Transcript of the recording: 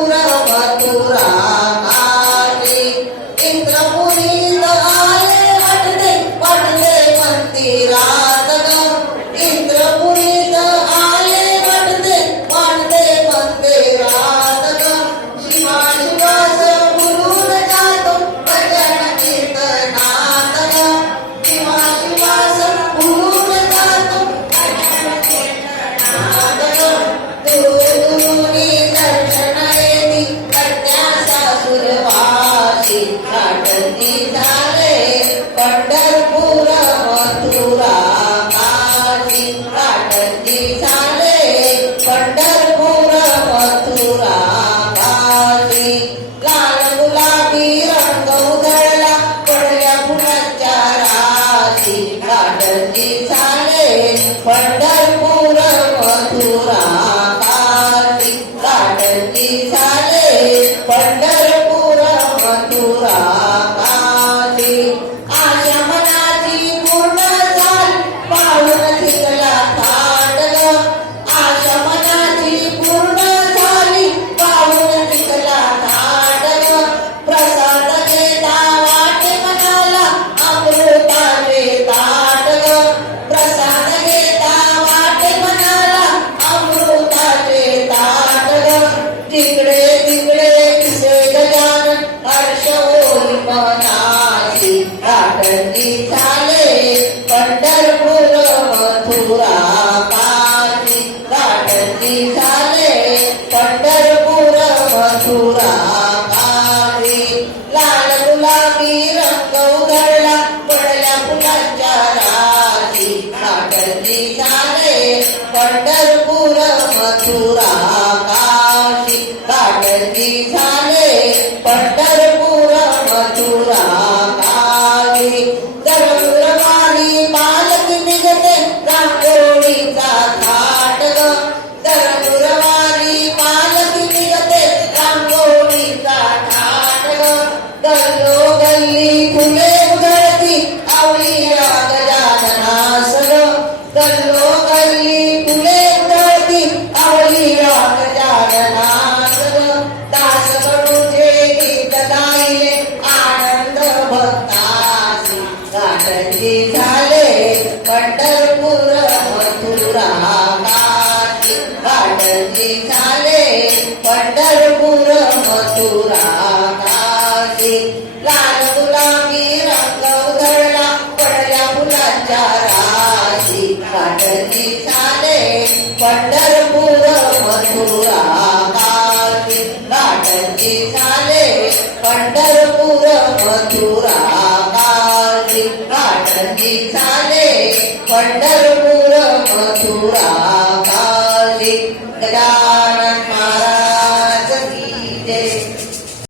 मथुरा काशी इंद्रपुरीत आले वाटले मंदिरात ग इंद्रपुरीत आले वाटते मंदिरात ग शिवास बोलून जातो भजन कीर्तनात ग शिवास बोलून जातो भजन कीर्तनात ग दुरुनी दर्शन येती कन्या सासुरवासी काटती झाले पंढरपूर मथुरा काशी काटती झाले पंढरपूर मथुरा काशी लाल गुलाबी रंग उधळला पडल्या फुलांच्या राशी काटती झाले पंढरपूर मथुरा काशी काटती झाले पंढरपूर मथुरा काशी आशा मनाची पूर्ण झाली पाहून थिकला थाट ग आशा मनाची पूर्ण झाली पाहून थिकला थाट ग प्रसाद घेता वाटे मनाला अमृताचे ताट ग प्रसाद घेता वाटे मनाला अमृताचे ताट ग जिकडे तिकडे दिसे गजानन हर्ष होई मनासी काटती झाले पंढरपूर मथुरा काशी काटती झाले पंढरपूर मथुरा काशी लाल गुलाबी रंग उधळला पडल्या फुलांच्या राशी काटती झाले पंढरपूर मथुरा काशी काटती झाले पंढरपूर मथुरा काशी दरदुरवारी पालखी निघते रांगोळीचा थाट ग दरदुरवारी पालखी निघते रांगोळीचा थाट ग गल्लोगल्ली फुले उधळती आवळी गजाननास ग गल्लोगल्ली फुले उधळती आवळी गजाननास ग दास कडूचे गीत गायले आनंद भक्तासी काटती झाले पंढरपूर मथुरा काशी काटती झाले पंढरपूर मथुरा काशी लाल गुलाबी रंग उधळला पडल्या फुलांच्या राशी काटती झाले पंढरपूर मथुरा काशी काटती झाले पंढरपूर मथुरा काशी काटती झाले पंढरपूर